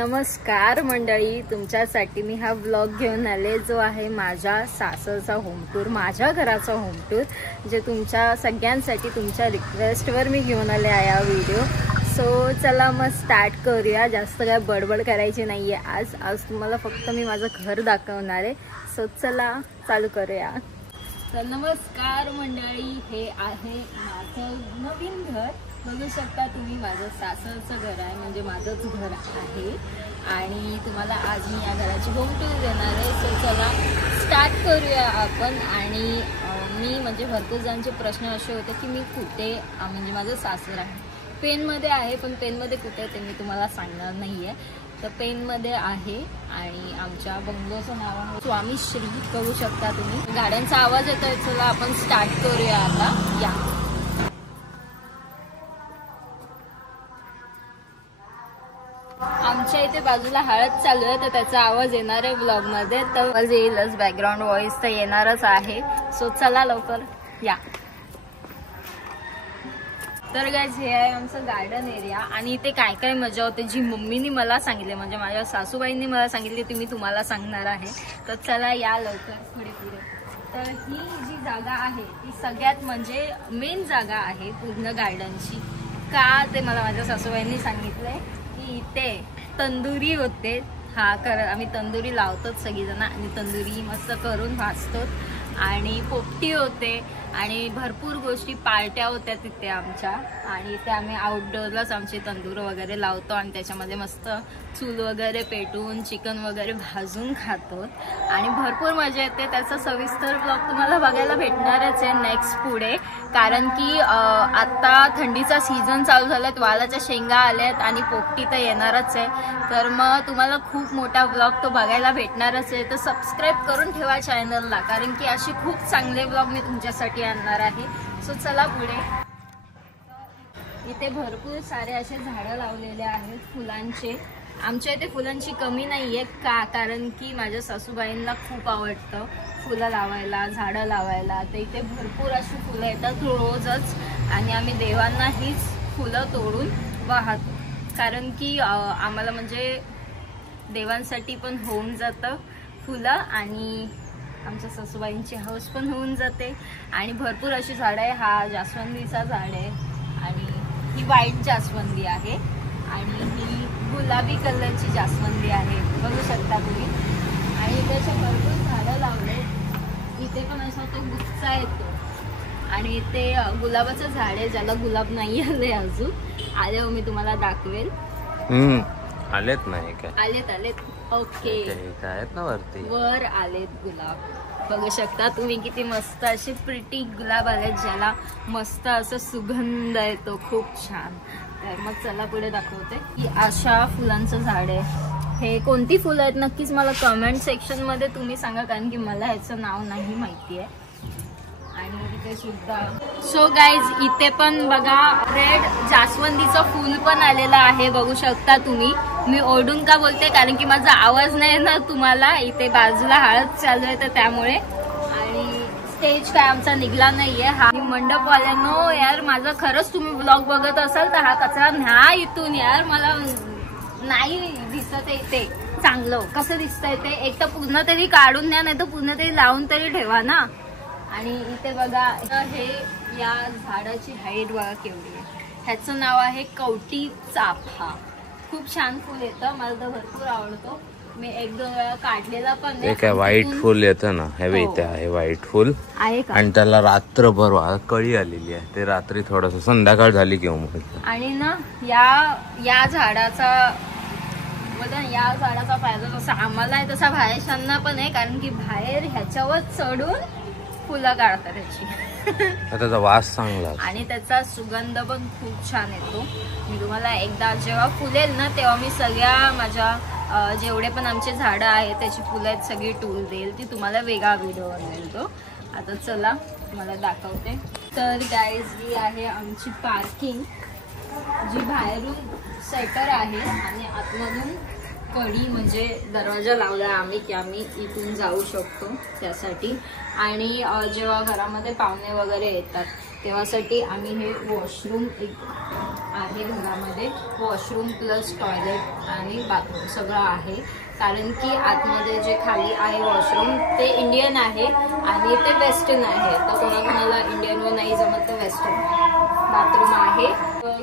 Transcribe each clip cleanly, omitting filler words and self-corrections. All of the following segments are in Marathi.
नमस्कार मंडळी, तुमच्यासाठी मी हा व्लॉग घेऊन आले जो आहे माझ्या सासरचा होम टूर, माझ्या घराचा होम टूर, जे तुमच्या सगळ्यांसाठी तुमच्या रिक्वेस्टवर मी घेऊन आले आहे हा व्हिडिओ। सो चला मग स्टार्ट करूया। जास्त काय बडबड करायची नाहीये आज तुम्हाला फक्त मी माझं घर दाखवणार आहे। सो चला चालू करूया। तर नमस्कार मंडळी, हे आहे माझं नवीन घर। बघू शकता तुम्ही, माझं सासरचं घर आहे, म्हणजे माझंच घर आहे आणि तुम्हाला आज मी या घराची होम टूर देणार आहे। सो चला स्टार्ट करूया आपण। आणि मी म्हणजे भरपूर जणांचे प्रश्न असे होते की मी कुठे, म्हणजे माझं सासर आहे पेनमध्ये आहे, पण पेनमध्ये कुठे ते मी तुम्हाला सांगणार नाही आहे। तर पेनमध्ये आहे आणि आमच्या बंगलोचं नाव आहे स्वामी श्री। बघू शकता तुम्ही, गाड्यांचा आवाज येतोय। चला आपण स्टार्ट करूया आता। या आमच्या इथे बाजूला हळद चालू आहे, तर त्याचा आवाज येणार आहे ब्लॉग मध्ये, तर येईलच, बॅकग्राऊंड व्हॉइस तर येणारच आहे। सो चला लवकर या। तर गाइस, हे आहे आमचं गार्डन एरिया आणि इथे काय काय मजा होते जी मम्मीनी मला सांगितले, म्हणजे माझ्या सासूबाईंनी मला सांगितली, ती मी तुम्हाला सांगणार आहे। तर चला या लवकर थोडी पुढे। तर ही जी जागा आहे ती सगळ्यात म्हणजे मेन जागा आहे पूर्ण गार्डनची। का ते मला माझ्या सासूबाईंनी सांगितलंय की इथे तंदुरी होते। आम्ही तंदुरी लावतोच सगळीजण आणि तंदुरी मस्त करून भाजतो आणि पोपटी होते आणि भरपूर गोष्टी, पार्ट्या होत्या तिथे आमच्या। आणि इथे आम्ही आउटडोअरलाच आमचे तंदूर वगैरे लावतो आणि त्याच्यामध्ये मस्त चूल वगैरे पेटवून चिकन वगैरे भाजून खातो आणि भरपूर मजा येते। त्याचा सविस्तर ब्लॉग तुम्हाला बघायला भेटणारच आहे नेक्स्ट पुढे, कारण की आता थंडीचा सीझन चालू झालाय, वालाच्या शेंगा आल्यात आणि पोपटी तर येणारच आहे। तर मग तुम्हाला खूप मोठा ब्लॉग तो बघायला भेटणारच आहे। तर सबस्क्राईब करून ठेवा चॅनलला, कारण की अशी खूप चांगले ब्लॉग मी तुमच्यासाठी आणणार आहे। सो चला पुढे। इथे भरपूर सारे असे झाडं लावलेले आहेत फुलांचे। आमच्या इथे फुलांची कमी नाहीये, कारण की माझ्या सासूबाईंना खूप आवडतं फुलं लावायला, झाडं लावायला। तर इथे भरपूर अशी फुलं येतात रोजच आणि आम्ही देवांना हीच फुलं तोडून वाहतो, कारण की आम्हाला म्हणजे देवांसाठी पण होऊन जातं फुलं आणि आमच्या सासूबाईंची हौस पण होऊन जाते। आणि भरपूर अशी झाडं आहे। हा जास्वंदीचा झाड आहे आणि ही व्हाईट जास्वंदी आहे आणि ही गुलाबी कलरची जास्वंदी आहे, बघू शकता तुम्ही। आणि इथे अशा भरपूर झाडं लावले। इथे पण असा तो गुच्चा येतो आणि इथे गुलाबाचं झाड आहे, ज्याला गुलाब नाही आले अजून, आले मी तुम्हाला दाखवेल। आलेत नाही काय? आलेत ओके, आहेत ना वरती, वर आलेत गुलाब। बघू शकता तुम्ही किती मस्त असे प्रिटी गुलाब आलेत, ज्याला मस्त असं सुगंध येतो, खूप छान। तर मग चला पुढे दाखवते की अशा फुलांचं झाड आहे। हे कोणती फुलं आहेत नक्कीच मला कमेंट सेक्शन मध्ये तुम्ही सांगा, कारण की मला ह्याचं नाव नाही माहिती आहे। आणि इथे सुद्धा सो गाईज, इथे पण बघा रेड जास्वंदीचं फूल पण आलेलं आहे, बघू शकता तुम्ही। मी ओरडून का बोलते, कारण की माझा आवाज नाही ना तुम्हाला। इथे बाजूला हळद चालू आहे तर त्यामुळे। आणि स्टेज काय आमचा निघला नाहीये। हा मंडपवाल्यांनो, यार माझं खरंच तुम्ही ब्लॉग बघत असाल तर हा कचरा न्या इथून, यार मला नाही दिसत आहे ते चांगलं कसं दिसतंय ते। एक तर पूर्ण तरी काढून न्या, नाही तर पूर्ण तरी लावून तरी ठेवा ना। आणि इथे बघा, हे या झाडाची हाईट बघा केवढी आहे। ह्याचं नाव आहे कवटी चाफा। खूप छान फुल येतं, मला तर भरपूर आवडतो। मी एक दोन वेळा काढलेला पण आहे। काय व्हाईट फुल येतं ना, हे इथे आहे व्हाईट फुल आहे का? आणि त्याला रात्रभर कळी आलेली आहे, ते रात्री थोडस संध्याकाळ झाली की उमलतं। आणि ना या झाडाचा फायदा जसा आम्हाला आहे तसा बाहेरच्यांना पण आहे, कारण की बाहेर ह्याच्यावर चढून फुलं काढतात त्याची। त्याचा वास चांगला आणि त्याचा सुगंध पण खूप छान येतो। मी तुम्हाला एकदा जेव्हा फुलेल ना, तेव्हा मी सगळ्या माझ्या जेवढे पण आमचे झाडं आहेत त्याची फुलं आहेत सगळी टूल देईल, ती तुम्हाला वेगळा व्हिडिओ बनवेल तो। आता चला तुम्हाला दाखवते। तर गाईज, ही आहे आमची पार्किंग, जी बाहेरून सेटर आहे आणि आतमधून कडी म्हणजे दरवाजा लावला आम्ही की आम्ही इथून जाऊ शकतो त्यासाठी। आणि जेव्हा घरामध्ये पाहुणे वगैरे येतात तेव्हासाठी आम्ही हे वॉशरूम आहे घरामध्ये, वॉशरूम प्लस टॉयलेट आणि बाथरूम सगळं आहे. कारण की आतमध्ये जे खाली आहे वॉशरूम ते इंडियन आहे आणि ते वेस्टर्न आहे. तर कोणाकोणाला इंडियनवर नाही जमत तर वेस्टर्न बाथरूम आहे.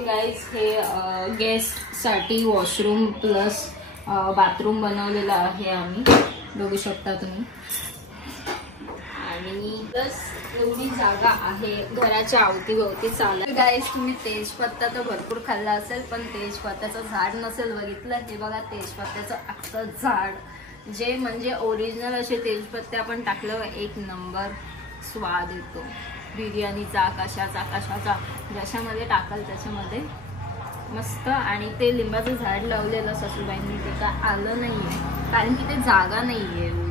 गाईज हे गेस्टसाठी वॉशरूम प्लस बाथरूम बनवलेलं आहे आम्ही, बघू शकता तुम्ही. आणि प्लस एवढी जागा आहे घराच्या अवतीभोवती चालत. गाईज तुम्ही तेजपत्ता तर भरपूर खाल्ला असेल पण तेजपत्त्याचं झाड नसेल बघितलं. हे बघा तेजपत्त्याचं अख्खं झाड, जे म्हणजे ओरिजिनल असे तेजपत्ते आपण टाकल्यावर एक नंबर स्वाद येतो बिर्याणीचा, कशाचा ज्याच्यामध्ये टाकाल त्याच्यामध्ये मस्त. आणि ते लिंबाचं झाड लावलेलं सासूबाईंनी, ते का आलं नाहीये कारण की ते जागा नाहीये एवढी.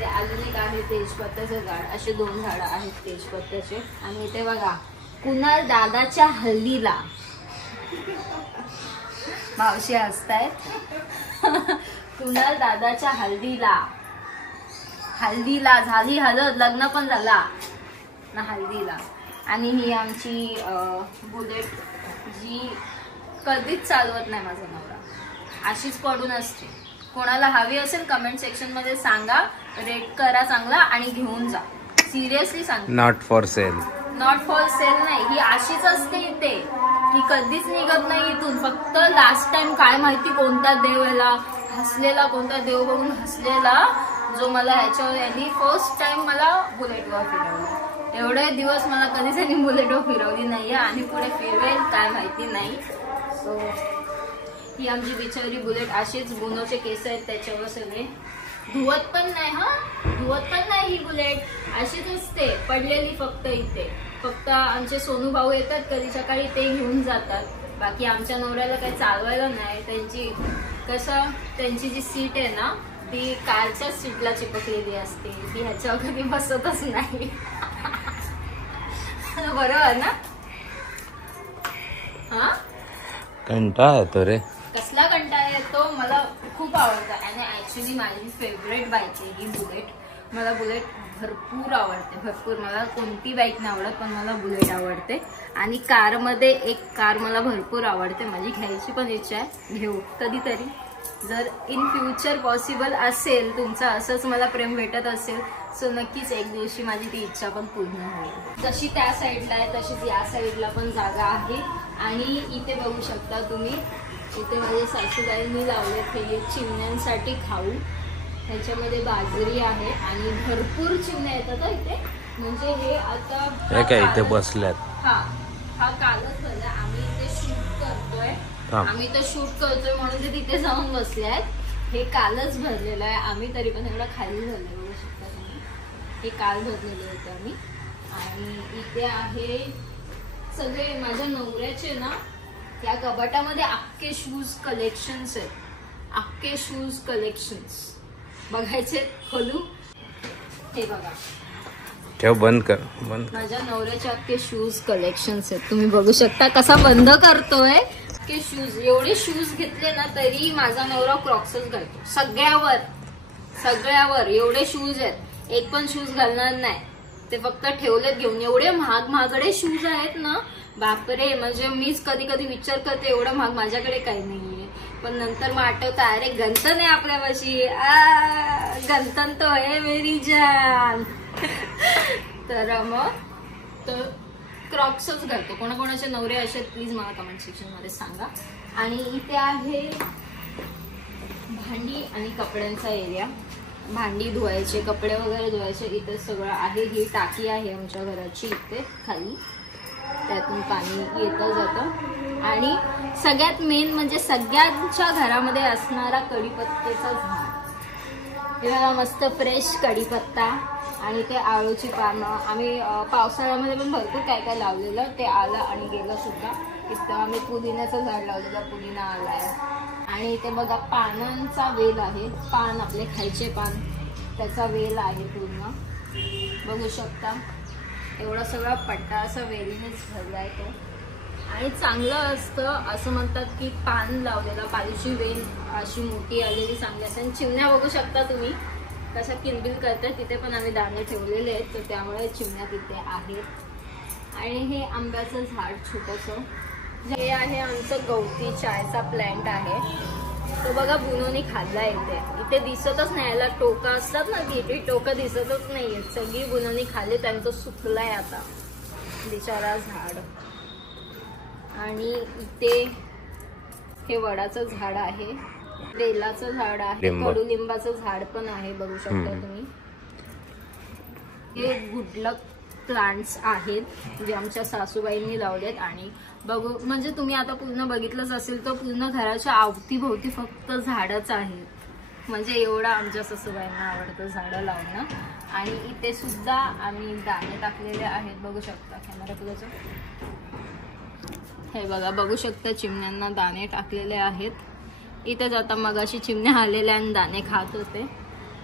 ते अजून एक आहे तेजपत्त्याचं झाड, असे 2 झाडं आहेत तेजपत्त्याचे. आणि इथे बघा कुणाल दादाच्या हल्दीला मावशी हसतायत. कुणाल दादाच्या हल्दीला झाली हळद, लग्न पण झाला ना हल्दीला. आणि ही आमची बुलेट जी कधीच चालवत नाही माझा नवरा, अशीच पडून असते. कोणाला हवी असेल कमेंट सेक्शन मध्ये सांगा, रेट करा चांगला आणि घेऊन जा. सिरियसली सांग, नॉट फॉर सेल नाही, ही अशीच असते इथे. ही कधीच निघत नाही इथून. फक्त लास्ट टाइम काय माहिती कोणता देव याला हसलेला, कोणता देव बघून हसलेला, जो मला ह्याच्यावर यांनी फर्स्ट टाइम मला बुलेटवर फिरवलं. एवढे दिवस मला कधीच यांनी बुलेटवर फिरवली नाहीये आणि पुढे फिरवेल काय माहिती नाही. सो ही आमची बिचारी बुलेट, अशीच गुनोचे केस आहेत त्याच्यावर सगळे, धुवत पण नाही ही बुलेट, अशीच असते पडलेली फक्त इथे. फक्त आमचे सोनू भाऊ येतात कधी सकाळी, ते घेऊन जातात. बाकी आमच्या नवऱ्याला काही चालवायला नाही. त्यांची जी सीट आहे ना ती कारच्या सीटला चिपकलेली असते, ती ह्याच्यावर कधी बसतच नाही. बरोबर ना? हा कंटाळा येतो रे. कसला कंटाळा येतो, मला खूप आवडतं. आणि ऍक्च्युली माझी फेवरेट बाईक आहे ही बुलेट. मला बुलेट भरपूर आवडते, भरपूर. मला कोणती बाईक नाही आवडत पण मला बुलेट आवडते. आणि कारमध्ये एक कार मला भरपूर आवडते, माझी घ्यायची पण इच्छा आहे, घेऊ कधीतरी. जर इन फ्युचर पॉसिबल असेल, तुमचं असंच मला प्रेम भेटत असेल, सो नक्कीच एक दिवशी माझी ती इच्छा पण पूर्ण होईल. जशी त्या साईडला आहे तशीच या साईडला पण जागा आहे. आणि इथे बघू शकता तुम्ही, इथे माझ्या सासूबाईंनी लावले हे चिमण्यांसाठी खाऊ. ह्याच्यामध्ये बाजरी आहे आणि भरपूर चिमण्या येतात इथे. म्हणजे हे आता काय इथे बसल्यात. हा कालच झाला. आम्ही इथे शूट करतोय म्हणून ते तिथे जाऊन बसले आहेत. हे कालच भरलेलं आहे आम्ही, तरी पण एवढं खाली झालं बघू शकता तुम्ही. हे काल भरलेले होते आम्ही. आणि इथे आहे सगळे माझ्या नवऱ्याचे ना, या कपाटामध्ये अख्खे शूज कलेक्शन्स आहेत, अख्खे शूज कलेक्शन्स बघायचे. खोलू, हे बघा, ठेव, बंद कर. माझ्या नवऱ्याचे अख्खे शूज कलेक्शन्स आहेत, तुम्ही बघू शकता कसा बंद करतोय. अख्खे शूज, एवढे शूज घेतले ना तरी माझा नवरा क्रॉक्सच घालतो सगळ्यावर. एवढे शूज आहेत, एक पण शूज घालणार नाही. ते फक्त ठेवलेत घेऊन. एवढे महागडे शूज आहेत ना, बापरे. म्हणजे मीच कधी कधी विचार करते एवढं महाग माझ्याकडे काही नाहीये, पण नंतर मग आठवतं अरे गंतन आहे आपल्यापाशी, गंतन तो आहे मेरी जान. तर मग तर क्रॉक्सच घालतो. कोणाकोणाचे नवरे असे प्लीज मला कमेंट सेक्शन मध्ये सांगा. आणि इथे आहे भांडी आणि कपड्यांचा एरिया, भांडी धुवायचे, कपडे वगैरे धुवायचे, इथे सगळं आहे. ही टाकी आहे आमच्या घराची इथे खाली, त्यातून पाणी येतं जातं. आणि सगळ्यात मेन म्हणजे सगळ्यांच्या घरामध्ये असणारा कढीपत्त्याचा झाड. हे बघा मस्त फ्रेश कढीपत्ता. आणि ते आळूची पानं, आम्ही पावसाळ्यामध्ये पण भरपूर काय काय लावलेलं, ते आलं आणि गेलं सुद्धा. इथं आम्ही पुदिन्याचं झाड लावलेलं, पुदिना आलाय. आणि इथे बघा पानांचा वेल आहे, पान आपले खायचे पान, त्याचा वेल आहे पूर्ण, बघू शकता. एवढा सगळा पट्टा असा वेलीनेच भरलाय तो. आणि चांगलं असतं असं म्हणतात की पान लावलेला, पालीची वेल अशी मोठी आलेली चांगली असते. आणि चिमण्या बघू शकता तुम्ही कशा किलबिल करतात. तिथे पण आम्ही दाणे ठेवलेले आहेत, तर त्यामुळे चिमण्या तिथे आहेत. आणि हे आंब्याचं झाड छोटंसं, हे आहे आमचं गवती चायचा प्लॅन्ट आहे. तो बघा बुनोनी खाल्ला इथे दिसतच नाही. याला टोका असतात ना, ती टोका दिसतच नाहीये. सगळी बुनोनी खाल्ली, त्यांचं सुकलाय आता बिचारा झाड. आणि इथे हे वडाचं झाड आहे, बेलाचं झाड आहे, कडुलिंबाचं झाड पण आहे, बघू शकता तुम्ही. हे गुडलक प्लांट्स आहेत जे आमच्या सासूबाईंनी लावलेत. आणि बघू म्हणजे तुम्ही आता पूर्ण बघितलंच असेल तर पूर्ण घराच्या अवतीभोवती फक्त झाडच आहेत. म्हणजे एवढं आमच्या सासूबाईंना आवडतं झाडं लावणं. आणि इथे सुद्धा आम्ही दाणे टाकलेले आहेत, बघू शकता. कॅमेरा पुढचं हे बघा, बघू शकता चिमण्यांना दाणे टाकलेले आहेत. इथेच आता मगाशी चिमण्या आलेल्या आणि दाणे खात होते,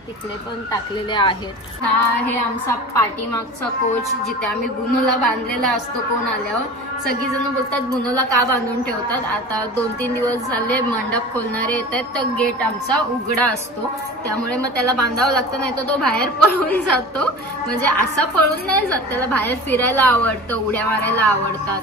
तिकडे पण टाकलेले आहेत. हा आहे आमचा पाठीमागचा कोच जिथे आम्ही बुनूला बांधलेला असतो. कोण आल्यावर सगळीजण बोलतात बुनूला का बांधून ठेवतात. आता 2-3 दिवस झाले मंडप खोलणारे येत आहेत तर गेट आमचा उघडा असतो, त्यामुळे मग त्याला बांधावं लागतं, नाही तर तो बाहेर पळून जातो. म्हणजे असा पळून नाही जात, त्याला बाहेर फिरायला आवडतं, उड्या मारायला आवडतात.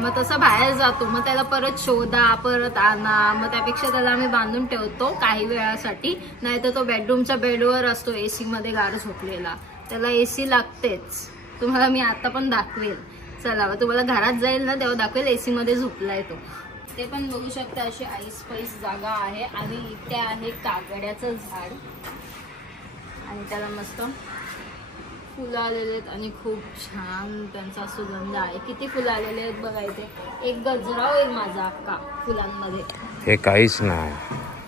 मग तसं बाहेर जातो, मग त्याला परत शोधा, परत आणा. मग त्यापेक्षा त्याला आम्ही बांधून ठेवतो काही वेळासाठी. नाहीतर तो बेडरूमच्या बेडवर असतो एसी मध्ये गार झोपलेला, त्याला एसी लागतेच. तुम्हाला मी आता पण दाखवेल, चला तुम्हाला घरात जाईल ना तेव्हा दाखवेल. एसी मध्ये झोपलाय तो. ते पण बघू शकता अशी आईस पैस जागा आहे. आणि इथे आहे काकड्याचं झाड आणि त्याला मस्त फुलं आलेले आहेत आणि खूप छान त्यांचा सुगंध आहे. किती फुलं आलेले आहेत बघा. इथे एक गजरा होईल माझा अख्खा फुलांमध्ये. हे काहीच नाही,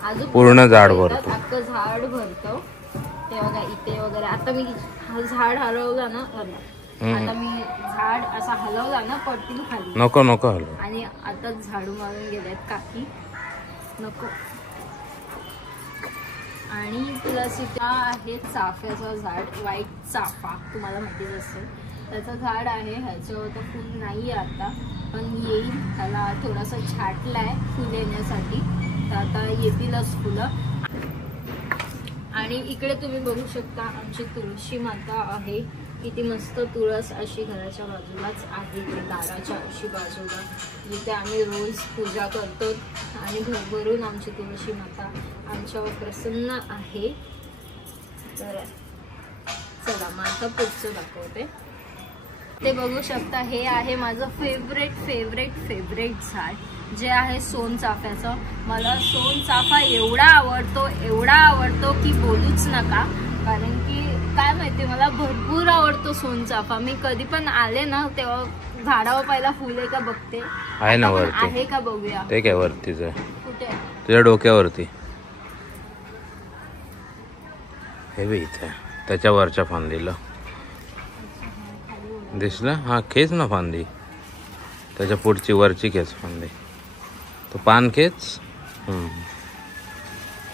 अजून पूर्ण झाड भरतो, अख्खं झाड भरतो. ते बघा इथे वगैरे. आता मी झाड हलवला ना, आता मी झाड असा हलवला ना पडतील खाली. नको नको हलव. आणि आता झाडू मारून गेलेत काकी, नको. आणि प्लस इथे आहे चाफ्याचं झाड, व्हाईट चाफा, तुम्हाला माहितीच असेल. त्याचं झाड आहे. ह्याच्यावर तर फुल नाही आता, पण येईल. त्याला थोडासा छाटलाय फुल येण्यासाठी, तर आता येतीलच फुलं. आणि इकडे तुम्ही बघू शकता आमची तुळशी माता आहे. किती मस्त तुळस अशी घराच्या बाजूलाच आहे, दाराच्या अशी बाजूला, जिथे आम्ही रोज पूजा करतो. आणि भरभरून आमची तुळशी माता आमच्यावर प्रसन्न आहे. तर चला मग आता पुढचं दाखवते. ते बघू शकता, हे आहे माझं फेवरेट झाड, जे आहे सोनचाफ्याचं. मला सोनचाफा एवढा आवडतो की बोलूच नका. कारण की काय माहिती, मला भरपूर आवडतो सोनचाफा. मी कधी पण आले ना तेव्हा झाडावर पहिला फुल आहे का बघते. आहे ना वरती, आहे का बघूया. ते काय वरतीच आहे, कुठे तुझ्या डोक्यावरती. हे बी इथे त्याच्या वरच्या फांदीला दिसलं. हा खेच ना फांदी, त्याच्या पुढची वरची खेच फांदी, तो पान खेच.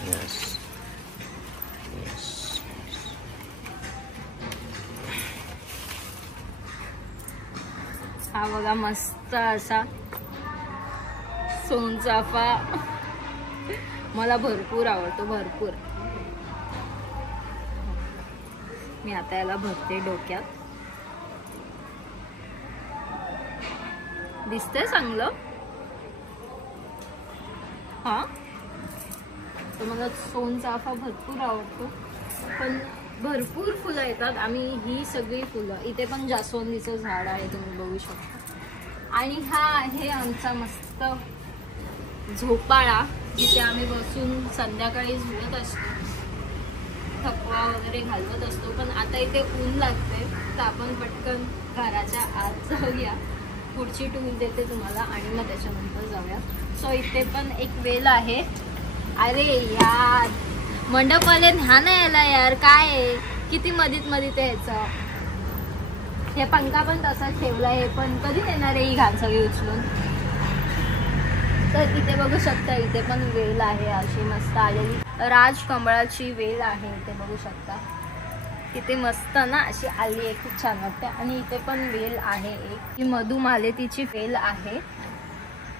यस. हा बघा मस्त असा सोनचाफा, मला भरपूर आवडतो, भरपूर. मी आता याला भरते डोक्यात. दिसतंय चांगलं. हा तर मला सोनचाफा भरपूर आवडतो, पण भरपूर फुलं येतात. आम्ही ही सगळी फुलं, इथे पण जास्वंदीचं झाड आहे तुम्ही बघू शकता. आणि हा आहे आमचा मस्त झोपाळा, जिथे आम्ही बसून संध्याकाळी झोपत असतो, थकवा वगैरे घालवत असतो. पण आता इथे ऊन लागते तर आपण पटकन घराच्या आत जाऊया. पुढची टूल देते तुम्हाला आणि मग त्याच्यानंतर जाऊया. सो इथे पण एक वेल आहे. अरे यार मंडपवाले ध्यान नाही याला यार, काय आहे किती मधीत यायचं. हे पंखा पण तसाच ठेवला आहे, पण कधी येणार आहे ही घाण सगळी उचलून. तर इथे बघू शकता, इथे पण वेल आहे अशी मस्त आलेली राजकमळाची वेल आहे. इथे बघू शकता किती मस्त ना अशी आली आहे, खूप छान वाटते. आणि इथे पण वेल आहे एक, ही मधुमालतीची वेल आहे.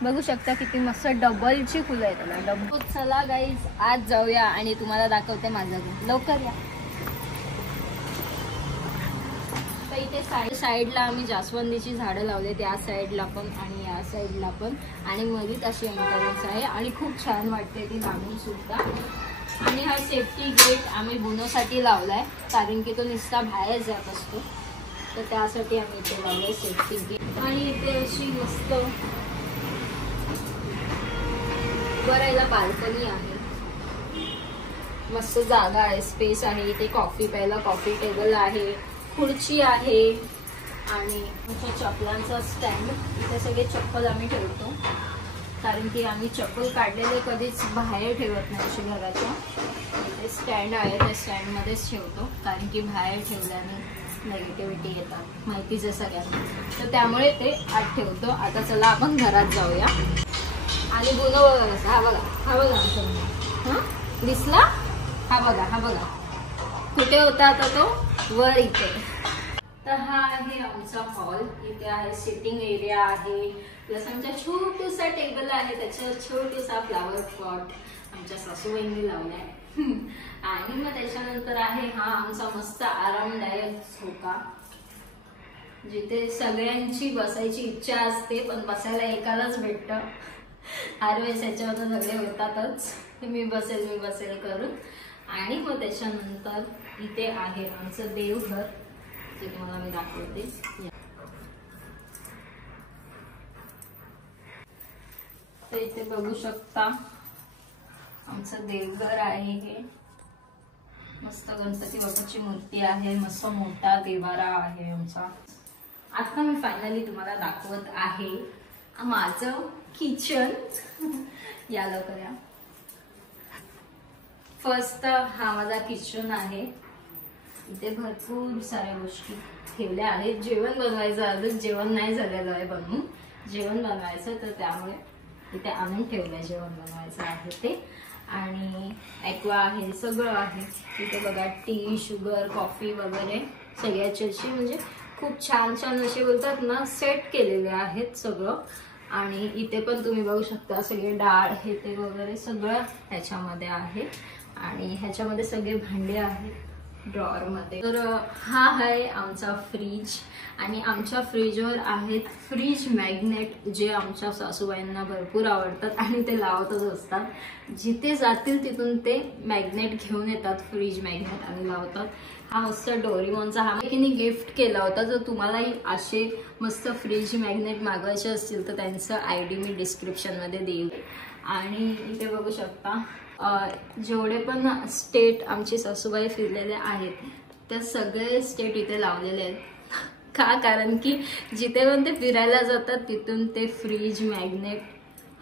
बघू शकता किती मस्त डबलची फुलं आहेत त्याला, डबल. चला गाईज आज जाऊया आणि तुम्हाला दाखवते माझं घर. लवकर या. इथे साईडला आम्ही जास्वंदीची झाडं लावले, त्या साईडला पण आणि या साईडला पण, आणि मध्येच अशी एंट्रन्स आहे आणि खूप छान वाटते ती लांबून सुद्धा. आणि हा सेफ्टी गेट आम्ही बुनोसाठी लावलाय, कारण की तो नुसता बाहेर जात असतो, तर त्यासाठी आम्ही इथे लावलंय सेफ्टी गेट. आणि इथे अशी मस्त बरायला बाल्कनी आहे, मस्त जागा आहे, स्पेस आहे. इथे कॉफी प्यायला कॉफी टेबल आहे, खुर्ची आहे आणि आमच्या चप्पलांचा स्टँड. इथे सगळे चप्पल आम्ही ठेवतो, कारण की आम्ही चप्पल काढलेले कधीच बाहेर ठेवत नाही अशी घराच्या. इथे स्टँड आहे, त्या स्टँडमध्येच ठेवतो, कारण की बाहेर ठेवल्याने नेगेटिव्हिटी येतात, माहितीच आहे सगळ्यांना, तर त्यामुळे ते आत ठेवतो. आता चला आपण घरात जाऊया. आणि बुनो बघा कसा, हा बघा, हा बघा हां दिसला, हा बघा, हा बघा कुठे होता आता तो, वर इथे. तर हा आहे आमचा हॉल. इथे आहे सिटिंग एरिया आहे, प्लस आमचा छोटूसा टेबल आहे, त्याच्यावर छोटूसा फ्लावर पॉट आमच्या सासूबाईंनी लावलाय. आणि मग त्याच्यानंतर आहे हा आमचा मस्त आरामदायक झोका, जिथे सगळ्यांची बसायची इच्छा असते पण बसायला एकालाच भेटतं. हर वेळेस याच्यावर सगळे होतातच, मी बसेल करून. आणि मग त्याच्यानंतर इथे आहे आमचं देवघर, जे तुम्हाला मी दाखवते. तर इथे बघू शकता आमचं देवघर आहे. हे मस्त गणपती बाप्पाची मूर्ती आहे, मस्त मोठा देवारा आहे आमचा. आता मी फायनली तुम्हाला दाखवत आहे माझं किचन. या लवकर या. फर्स्ट हा माझा किचन आहे. इथे भरपूर साऱ्या गोष्टी ठेवल्या आहेत. जेवण बनवायचं, अजून जेवण नाही झालेलं आहे बनवून, जेवण बनवायचं, तर त्यामुळे इथे आणून ठेवलंय जेवण बनवायचं आहे ते. आणि ॲक्वा आहे, सगळं आहे इथे बघा. टी, शुगर, कॉफी वगैरे सगळ्याची अशी म्हणजे खूप छान छान असे बोलतात ना, सेट केलेले आहेत सगळं. आणि इथे पण तुम्ही बघू शकता सगळे डाळ हे ते वगैरे सगळं ह्याच्यामध्ये आहे. आणि ह्याच्यामध्ये सगळे भांडे आहेत ड्रॉअर मध्ये. तर हा आहे आमचा फ्रीज, आणि आमच्या फ्रीजवर आहेत फ्रीज मॅग्नेट, जे आमच्या सासूबाईंना भरपूर आवडतात आणि ते लावतच असतात. जिथे जातील तिथून ते मॅग्नेट घेऊन येतात, फ्रीज मॅग्नेट, आणि लावतात. हा मस्त डोरेमॉनचा हा मी गिफ्ट केला होता. जर तुम्हालाही असे मस्त फ्रीज मॅग्नेट मागवायचे असतील तर त्यांचं ID मी डिस्क्रिप्शन मध्ये देईल. आणि इथे बघू शकता जेवढे पण स्टेट आमची सासूबाई फिरलेले आहेत त्या सगळे स्टेट इथे लावलेले आहेत. का, कारण की जिथे पण ते फिरायला जातात तिथून ते फ्रीज मॅग्नेट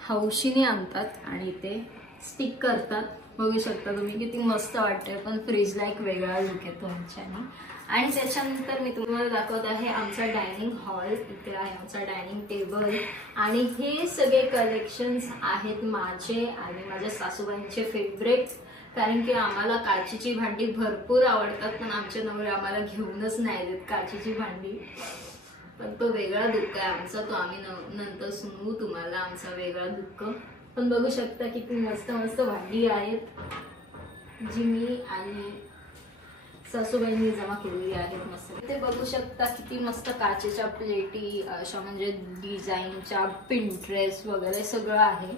हौशीने आणतात आणि ते स्टिक करतात. बघू शकता तुम्ही किती मस्त वाटतंय, पण फ्रीजला एक वेगळा लुक येतो ह्याच्याने. आणि त्याच्यानंतर मी तुम्हाला दाखवत आहे आमचा डायनिंग हॉल. इथे आहे आमचा डायनिंग टेबल, आणि हे सगळे कलेक्शन्स आहेत माझे आणि माझ्या सासूबाईंचे फेवरेट, कारण की आम्हाला काचेची भांडी भरपूर आवडतात, पण आमचे नवरे आम्हाला घेऊनच नाही देत काचेची भांडी. पण तो वेगळा दुःख आहे आमचा, तो आम्ही नंतर सुनवू तुम्हाला आमचा वेगळा दुःख. पण बघू शकता किती मस्त मस्त भांडी आहेत, जी मी आणि सासूबाईंनी जमा केलेली आहेत मस्त. इथे बघू शकता किती मस्त काचेच्या प्लेटी अशा, म्हणजे डिझाईनच्या, पिंट्रेस्ट वगैरे सगळं आहे.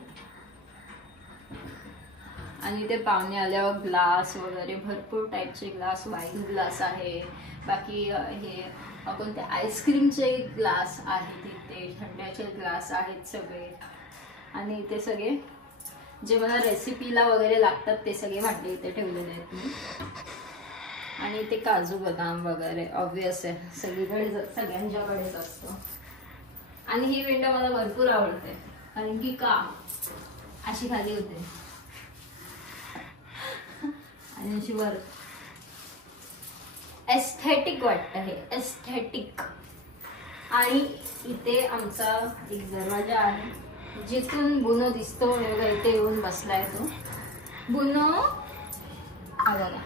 आणि ते पाहुणे आल्यावर ग्लास वगैरे भरपूर टाईपचे ग्लास, वाईन ग्लास आहे, बाकी हे कोणते आईस्क्रीमचे ग्लास आहेत, इथे थंड्याचे ग्लास आहेत सगळे. आणि इथे सगळे जे मला रेसिपीला वगैरे लागतात ते सगळे भांडे इथे ठेवलेले आहेत मी. आणि इथे काजू बदाम वगैरे ऑब्वियस आहे, सगळीकडे सगळ्यांच्याकडेच असतं. आणि ही विंडो मला भरपूर आवडते, कारण की का अशी खाली होते आणि अशी वर एस्थेटिक वाटतं, हे एस्थेटिक. आणि इथे आमचा एक दरवाजा आहे, जिथून बुनो दिसतो. इथे येऊन बसलाय तो बुनो, हा बघा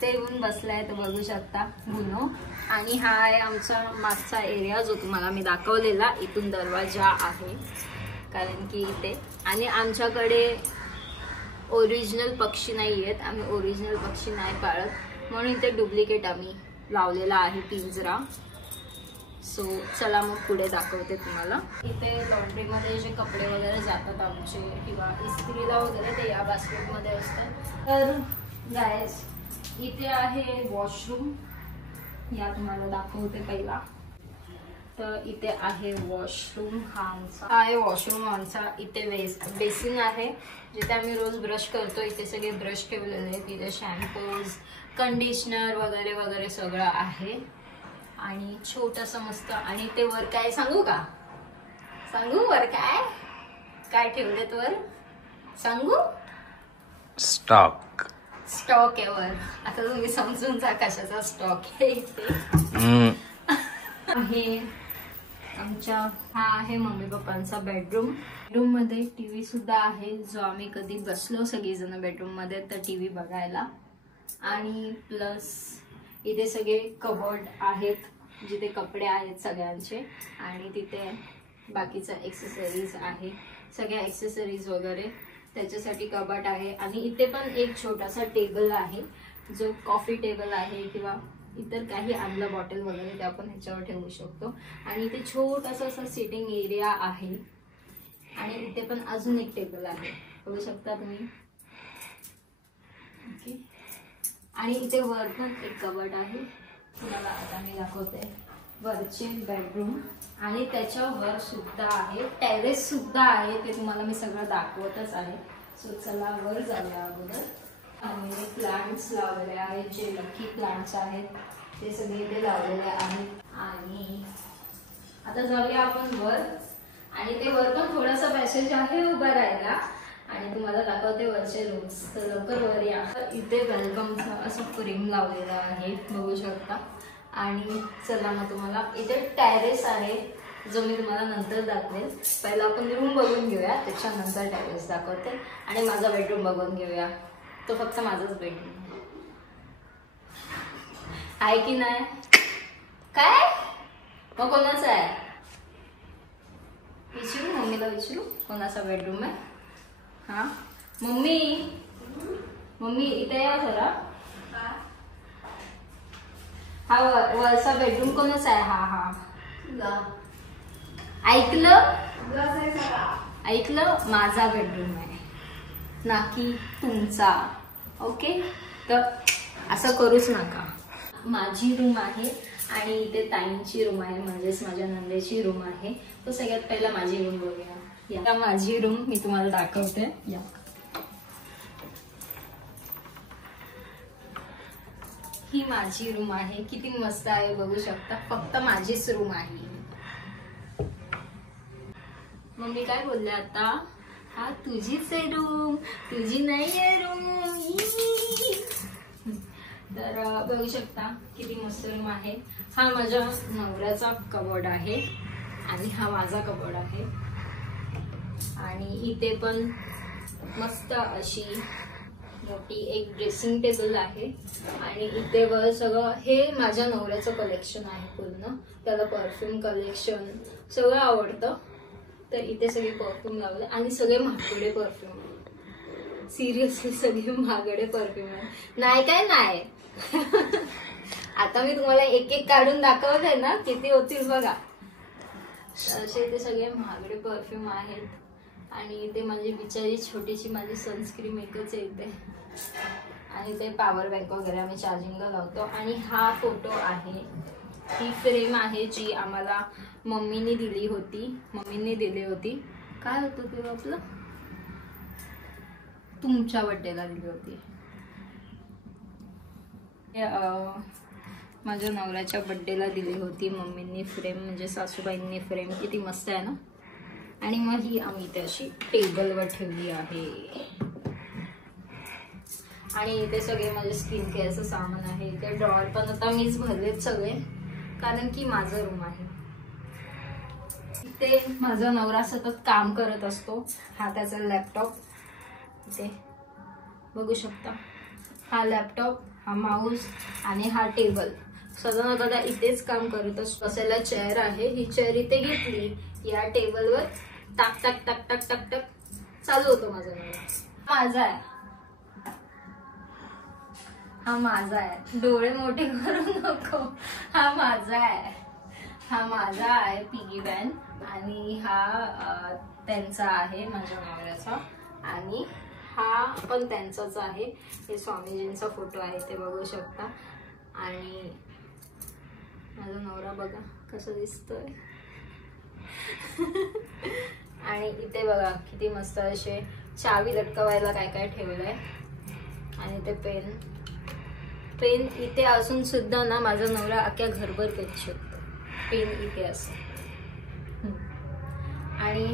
ते येऊन बसलाय, तो बघू शकता बुनो. आणि हा आहे आमचा मागचा एरिया जो तुम्हाला मी दाखवलेला. इथून दरवाजा आहे, कारण की इथे. आणि आमच्याकडे ओरिजिनल पक्षी नाही आहेत, आम्ही ओरिजिनल पक्षी नाही पाळत, म्हणून इथे डुप्लिकेट आम्ही लावलेला आहे पिंजरा. सो चला मग पुढे दाखवते तुम्हाला. इथे लॉन्ड्रीमध्ये जे कपडे वगैरे जातात आमचे किंवा इस्त्रीला वगैरे ते या बास्केटमध्ये असतात. तर गाईज इथे आहे वॉशरूम, या तुम्हाला दाखवते पहिला. तर इथे आहे वॉशरूम, हा आहे वॉशरूम आमचा. इथे बेसिन आहे जिथे आम्ही रोज ब्रश करतो. इथे सगळे ब्रश ठेवलेले आहेत. इथे शॅम्पूज, कंडिशनर वगैरे वगैरे सगळं आहे. आणि छोटंसं मस्त. आणि ते वर काय सांगू का? सांगू वर काय काय ठेवलेत वर? सांगू? स्टॉक आहे वर. आता तुम्ही समजून जा कशाचा स्टॉक आहे इथे. आहे आमच्या, हा आहे मम्मी पप्पांचा बेडरूम. बेडरूम मध्ये टीव्ही सुद्धा आहे, जो आम्ही कधी बसलो सगळीजण बेडरूम मध्ये तर टीव्ही बघायला. आणि प्लस इथे सगळे कबोर्ड आहेत जिथे कपडे आहेत सगळ्यांचे. आणि तिथे बाकीचा एक्सेसरीज आहे, सगळ्या एक्सेसरीज वगैरे त्याच्यासाठी कबट आहे. आणि इथे पण एक छोटासा टेबल आहे जो कॉफी टेबल आहे किंवा इतर काही आणलं बॉटल वगैरे ते आपण ह्याच्यावर ठेवू शकतो. आणि इथे छोटासा असा सिटिंग एरिया आहे. आणि इथे पण अजून एक टेबल आहे, बघू शकता तुम्ही. ओके. आणि इथे वर पण एक कबट आहे, तुम्हाला आता मी दाखवते. वरचे बेडरूम आणि त्याच्यावर सुद्धा आहे, टेरेस सुद्धा आहे, ते तुम्हाला मी सगळं दाखवतच आहे. सो चला वर जाऊया अगोदर. आणि प्लांट्स लावलेले आहेत, जे लकी प्लांट्स आहेत ते सगळे इथे लावलेले आहेत. आणि आता जाऊया आपण वर. आणि ते वर पण थोडासा पॅसेज आहे उभा राहायला. आणि तुम्हाला दाखवते वरचे रूम्स, तर लवकर वर या. इथे वेलकमचा असं फ्रेम लावलेला आहे, बघू शकता. आणि चला मग तुम्हाला इथे टेरेस आहे जो मी तुम्हाला नंतर दाखवेल. पहिला आपण रूम बघून घेऊया, त्याच्यानंतर टेरेस दाखवते. आणि माझा बेडरूम बघून घेऊया, तो फक्त माझाच बेडरूम आहे की नाही? काय मग कोणाचा आहे? विचारू मम्मीला, विचारू कोणाचा बेडरूम आहे. हा मम्मी, मम्मी इथे या जरा. हा वरचा बेडरूम कोणाचा आहे? हा ऐकलं? ऐकलं, माझा बेडरूम आहे ना की तुमचा. ओके, तर असं करूच नका. माझी रूम आहे आणि इथे ताईंची रूम आहे, म्हणजेच माझ्या नंदेची रूम आहे. तो सगळ्यात पहिला माझी रूम बघूया. या माझी रूम मी तुम्हाला दाखवते. या ही माझी रूम आहे, किती मस्त आहे बघू शकता. फक्त माझीच रूम आहे. मम्मी काय बोलले आता? हा तुझीच आहे रूम, तुझी नाही आहे रूम. तर बघू शकता किती मस्त रूम आहे. हा माझ्या नवऱ्याचा कबोर्ड आहे आणि हा माझा कबोर्ड आहे. आणि इथे पण मस्त अशी मोठी एक ड्रेसिंग टेबल आहे. आणि इथे वर सगळं हे माझ्या नवऱ्याचं कलेक्शन आहे पूर्ण. त्याला परफ्यूम कलेक्शन सगळं आवडतं, तर इथे सगळे परफ्यूम लावले. आणि सगळे महागडे परफ्यूम, सिरियसली सगळे महागडे परफ्यूम आहे. नाही काय नाही आता मी तुम्हाला एक एक काढून दाखवते ना, किती होतील बघा. असे ते सगळे महागडे परफ्यूम आहेत. आणि ते माझी बिचारी छोटीशी माझी सनस्क्रीन एकच येते. आणि ते पॉवर बँक वगैरे आम्ही चार्जिंगला लावतो. आणि हा फोटो आहे, ही फ्रेम आहे जी आम्हाला मम्मीने दिली होती. काय होतं ते आपलं, तुमच्या बर्थडेला दिली होती. माझ्या नवऱ्याच्या बर्थडेला दिली होती मम्मींनी फ्रेम, म्हणजे सासूबाईंनी फ्रेम. किती मस्त आहे ना. आणि मग ही आम्ही इथे अशी टेबलवर ठेवली आहे. आणि इथे सगळे माझे स्किन केअरचं सामान आहे. इथे ड्रॉवर पण आता मीच भरलेत सगळे, कारण की माझं रूम आहे. इथे माझा नवरा सतत काम करत असतो. हा त्याचा लॅपटॉप इथे बघू शकता. हा लॅपटॉप, हा माऊस आणि हा टेबल. सदा न कदा इथेच काम करत असतो. बसायला चेअर आहे, ही चेअर इथे घेतली, या टेबलवर टाक टाक टाक टाक टाक टाक चालू होतो माझा नवरा. माझा आहे हा माझा आहे, डोळे मोठे करू नको, हा माझा आहे, हा माझा आहे पिगी बँक आणि हा त्यांचा आहे माझ्या नवऱ्याचा आणि हा पण त्यांचाच आहे. हे स्वामीजींचा फोटो आहे ते बघू शकता आणि माझा नवरा बघा कसा दिसतोय. आणि इथे बघा किती मस्त असे चावी लटकवायला काय काय ठेवलंय आणि ते पेन इथे असून सुद्धा ना माझा नवरा अख्ख्या घरभर करू शकतो. पेन इथे असं आणि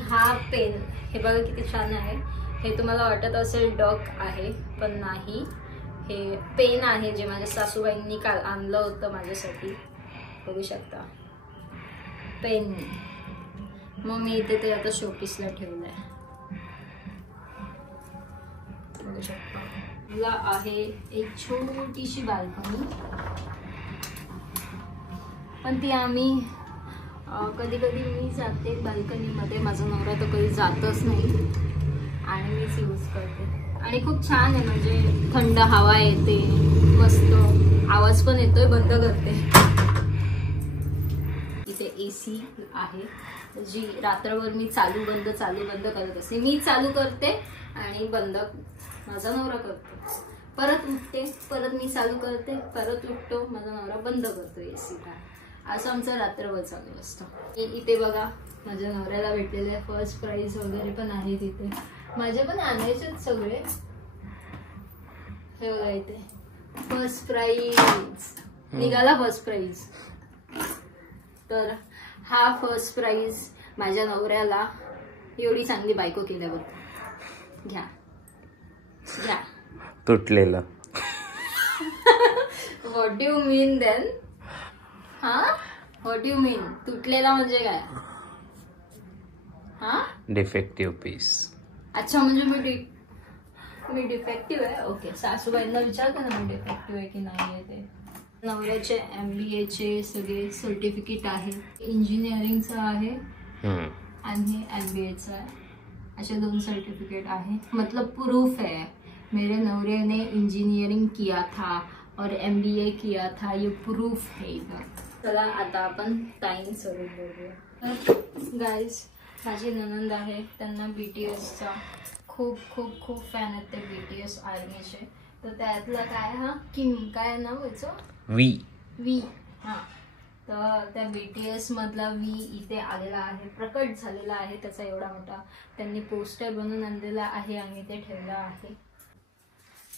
हा पेन हे बघा किती छान आहे. हे तुम्हाला वाटत असेल डॉग आहे पण नाही, हे पेन आहे जे माझ्या सासूबाईंनी काल आणलं होतं माझ्यासाठी. बघू शकता पेन. मग मी इथे ते आता शोपीसला ठेवलंय. बघू शकता मला आहे एक छोटीशी बाल्कनी पण ती आम्ही कधी कधी मी जाते बाल्कनीमध्ये, माझा नवरा तर कधी जातच नाही आणि मीच यूज करते आणि खूप छान आहे. म्हणजे थंड हवा येते, मस्त आवाज पण येतोय. बंद करते. इथे AC आहे जी रात्रभर मी चालू बंद करत असते. मी चालू करते आणि बंद माझा नवरा करतो. परत उठते, परत मी चालू करते, परत उठतो, माझा नवरा बंद करतो AC ला. असं आमचं रात्रभर चालू असतं. इथे बघा माझ्या नवऱ्याला भेटलेले फर्स्ट प्राइज वगैरे पण आहे तिथे. माझे पण आणायचेच सगळे. हे बघा इथे फर्स्ट प्राइज निघाला, फर्स्ट प्राइज. तर हा फर्स्ट प्राइज माझ्या नवऱ्याला एवढी चांगली बायको केल्याबद्दल. घ्या घ्या. तुटलेला. What do you mean then? हा व्हॉट डू यू मीन? तुटलेला म्हणजे काय? हा डिफेक्टिव्ह पीस. अच्छा म्हणजे मी डिफेक्टिव्ह आहे. ओके, सासूबाईंना विचारते ना मी डिफेक्टिव्ह आहे की नाही आहे ते. नवऱ्याचे MBAचे सगळे सर्टिफिकेट आहे. इंजिनिअरिंगचं आहे आणि MBAचं आहे. असे 2 सर्टिफिकेट आहे. मतलब प्रूफ है मेरे नवरे ने इंजीनियरिंग किया था और MBA किया था, ये प्रूफ है इधर. चला आता आपण टाइम सोडून बघूया. गाईज माझी ननंद आहे, त्यांना BTSचा खूप खूप खूप फॅन आहेत ते BTS आर्मीचे. तर त्यातला काय हा किम काय नाव याचं? वी. हां, तर त्या BTS मधला वी इथे आलेला आहे, प्रकट झालेला आहे. त्याचा एवढा मोठा त्यांनी पोस्टर बनवून आणलेला आहे आणि ते ठेवलं आहे.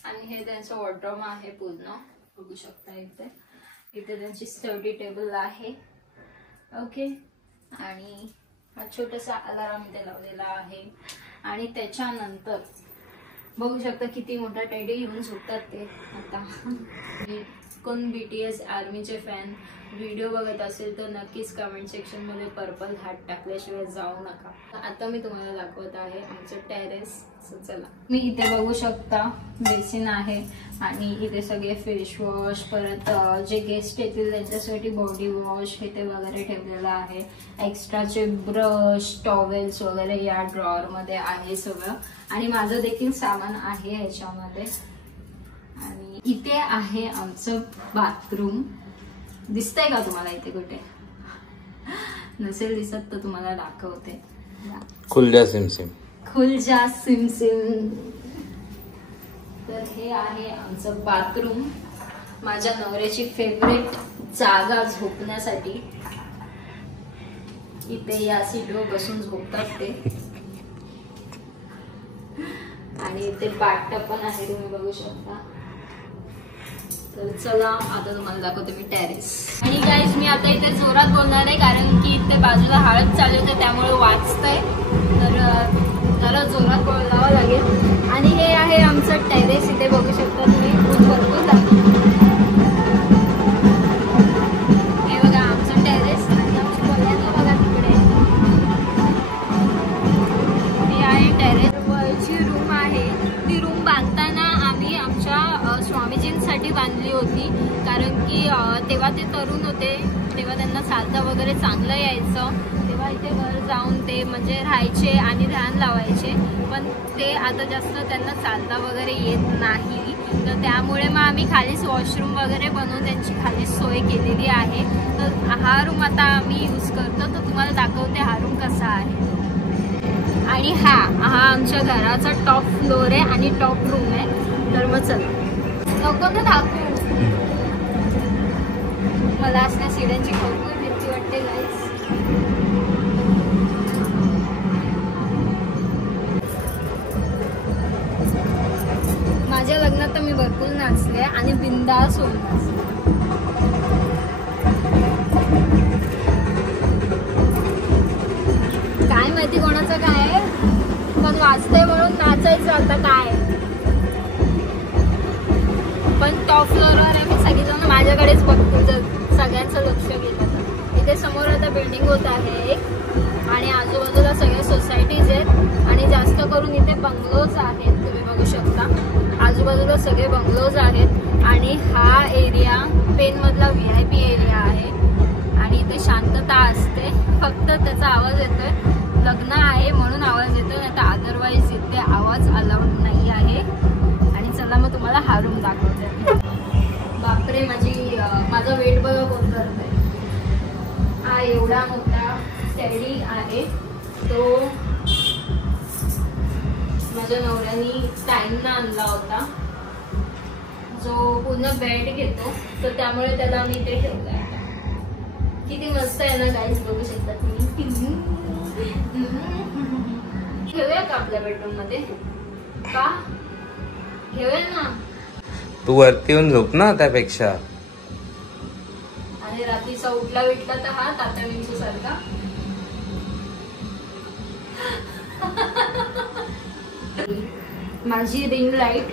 आणि हे त्यांचं वॉर्डरोब आहे पूर्ण, बघू शकता इथे. इथे त्यांची स्टडी टेबल आहे. ओके, आणि हा छोटासा अलार्म इथे लावलेला आहे. आणि त्याच्यानंतर बघू शकता किती मोठा टेडी घेऊन झोपतात ते. आता कोण BTS आर्मीचे फॅन व्हिडिओ बघत असेल तर नक्कीच कमेंट सेक्शन मध्ये पर्पल हार्ट टाकल्याशिवाय जाऊ नका. आता मी तुम्हाला दाखवत आहे आमचं टेरेस. चला, मी इथे बघू शकता बेसिन आहे आणि इथे सगळे फेस वॉश, परत जे गेस्ट येतील त्यांच्यासाठी बॉडी वॉश हे ते वगैरे ठेवलेलं आहे. एक्स्ट्राचे ब्रश, टॉवेल्स वगैरे या ड्रॉअर मध्ये आहे सगळं. आणि माझं देखील सामान आहे ह्याच्यामध्ये. आणि इथे आहे आमचं बाथरूम. दिसतंय का तुम्हाला इथे? कुठे नसेल दिसत तर तुम्हाला दाखवते. खुलजा सिमसिम. खुलजा सिमसिम. तर हे आहे आमचं बाथरूम, माझ्या नवऱ्याची फेवरेट जागा झोपण्यासाठी. इथे या सीटवर बसून झोपतात ते. आणि इथे बाथटब पण आहे, तुम्ही बघू शकता. तर चला आता तुम्हाला दाखवते मी टेरेस. आणि गाईज मी आता इथे जोरात बोलणार आहे कारण की इथे बाजूला हळद चालू होते त्यामुळे वाचतंय. तर त्याला जोरात बोलावं लागेल. आणि हे आहे आमचं टेरेस. इथे बघू शकता तुम्ही, भरपूर लागतो. हे बघा आमचं टेरेस. आणि आमची बघायला बघा तिकडे हे आहे टेरेस. वरची रूम आहे. ती रूम बांधताना आम्ही आमच्या स्वामीजींसाठी बांधली होती कारण की तेव्हा ते तरुण होते, तेव्हा त्यांना चालता वगैरे चांगलं यायचं. तेव्हा पप्पा इथे वर जाऊन ते म्हणजे राहायचे आणि ध्यान लावायचे, पण ते आता जास्त त्यांना चालता वगैरे येत नाही, तर त्यामुळे मग आम्ही खालीच वॉशरूम वगैरे बनवून त्यांची खाली सोय केलेली आहे. तर हा रूम आता आम्ही यूज करतो, तर तुम्हाला दाखवते हा रूम कसा आहे. आणि हा आमच्या घराचा टॉप फ्लोर आहे आणि टॉप रूम आहे. तर मग चला नको तर दाखवू, मला असल्या सिड्यांची खूप भीती वाटते गाईस. माझ्या लग्नात तर मी भरपूर नाचले आणि बिंदास होऊन नाचले. काय माहिती कोणाचं काय, पण वाजतंय म्हणून नाचायचं आता काय. पण टॉप फ्लोअरवर आहे, मी सगळीजण माझ्याकडेच बघतो जर सगळ्यांचं लक्ष गेलं तर. इथे समोर आता बिल्डिंग होत आहे एक आणि आजूबाजूला सगळ्या सोसायटीज आहेत आणि जास्त करून इथे बंगलोज आहेत. तुम्ही बघू शकता आजूबाजूला सगळे बंगलोज आहेत आणि हा एरिया पेनमधला VIP एरिया आहे आणि इथे शांतता असते. फक्त त्याचा आवाज येतोय, लग्न आहे म्हणून आवाज येतो, नाही तर अदरवाईज इथे आवाज अलाउड नाही आहे. आणि चला मग तुम्हाला हा रूम दाखवते. बापरे, माझा वेट बघा कोण करत आहे. हा एवढा मोठा टेडी आहे, तो माझ्या नवऱ्यानी टाईमला आणला होता, जो पूर्ण बेड घेतो, तर त्यामुळे त्याला आम्ही इथे ठेवला आहे. किती मस्त आहे ना गाईस, बघू शकता तुम्ही. ठेवूया का आपल्या बेडरूम मध्ये, का घेऊया ना. तू वरती येऊन झोप ना त्यापेक्षा. आणि रात्रीचा उठला विटला तर हा तात्या विंचू सारखा. माझी रिंग लाईट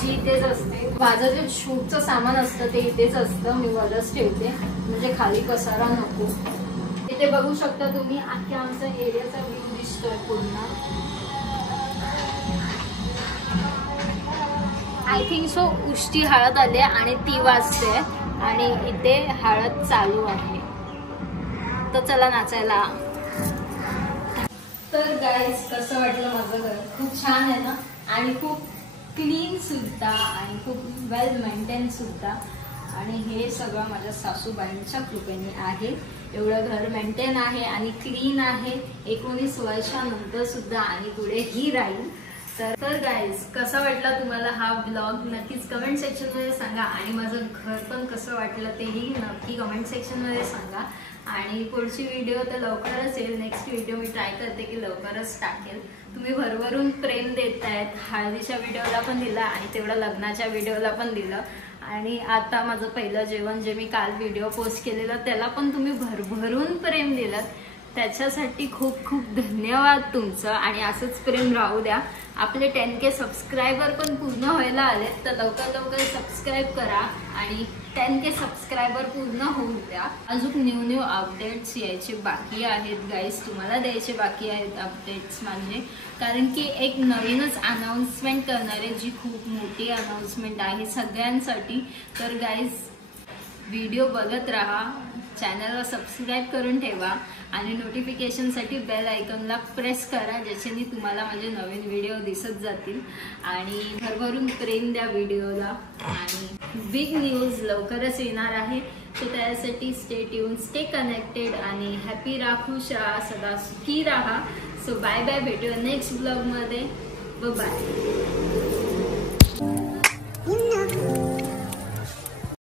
जी इथेच असते. माझं जे शूटचं सामान असतं ते इथेच असतं, मी वरच ठेवते म्हणजे खाली पसारा नको. इथे बघू शकता तुम्ही अख्ख्या आमचा एरियाचा व्ह्यू दिसतोय पूर्ण. आय थिंक सो उष्टी हळद आली आणि ती वाजते आणि इथे हळद चालू आहे. तर चला नाचायला. तर गाईज कसं वाटलं माझं घर, खूप छान आहे ना आणि खूप क्लीन सुद्धा आणि खूप वेल मेंटेन सुद्धा. आणि हे सगळं माझ्या सासूबाईंच्या कृपेने आहे. एवढं घर मेंटेन आहे आणि क्लीन आहे 19 वर्षानंतर सुद्धा आणि पुढेही राहील. तर गाईज कसा वाटला तुम्हाला हा ब्लॉग नक्कीच कमेंट सेक्शन मध्ये सांगा आणि माझं घर पण कसं वाटलं तेही नक्की कमेंट सेक्शन मध्ये सांगा. आणि पुढची व्हिडिओ तर लवकरच येईल. नेक्स्ट व्हिडिओ मी ट्राय करते की लवकरच टाकेल. तुम्ही भरभरून प्रेम देतायत. हळदीच्या व्हिडिओला पण दिला आणि तेवढं लग्नाच्या व्हिडिओला पण दिलं आणि आता माझं पहिलं जेवण जे मी काल व्हिडिओ पोस्ट केलेलं त्याला पण तुम्ही भरभरून प्रेम दिलं. त्याच्यासाठी खूप खूप धन्यवाद तुमचं आणि असंच प्रेम राहू द्या. आपले 10K सबस्क्रायबर पण पूर्ण व्हायला आलेत, तर लवकर लवकर सबस्क्राईब करा आणि 10K सबस्क्रायबर पूर्ण होऊ द्या. अजून न्यू अपडेट्स यायचे बाकी आहेत गाईज, तुम्हाला द्यायचे बाकी आहेत अपडेट्स म्हणजे. कारण की एक नवीनच अनाउन्समेंट करणार आहे जी खूप मोठी अनाउन्समेंट आहे सगळ्यांसाठी. तर गाईज व्हिडिओ बघत राहा, चॅनलला सबस्क्राईब करून ठेवा आणि नोटिफिकेशनसाठी बेल आयकॉनला प्रेस करा, ज्याच्याने तुम्हाला माझे नवीन व्हिडिओ दिसत जातील. आणि भरभरून प्रेम द्या व्हिडिओला. आणि बिग न्यूज लवकरच येणार आहे, तर त्यासाठी स्टे ट्यून, स्टे कनेक्टेड आणि हॅपी राहा, खुश राहा, सदा सुखी राहा. सो बाय बाय, भेटूया नेक्स्ट ब्लॉगमध्ये. बाय.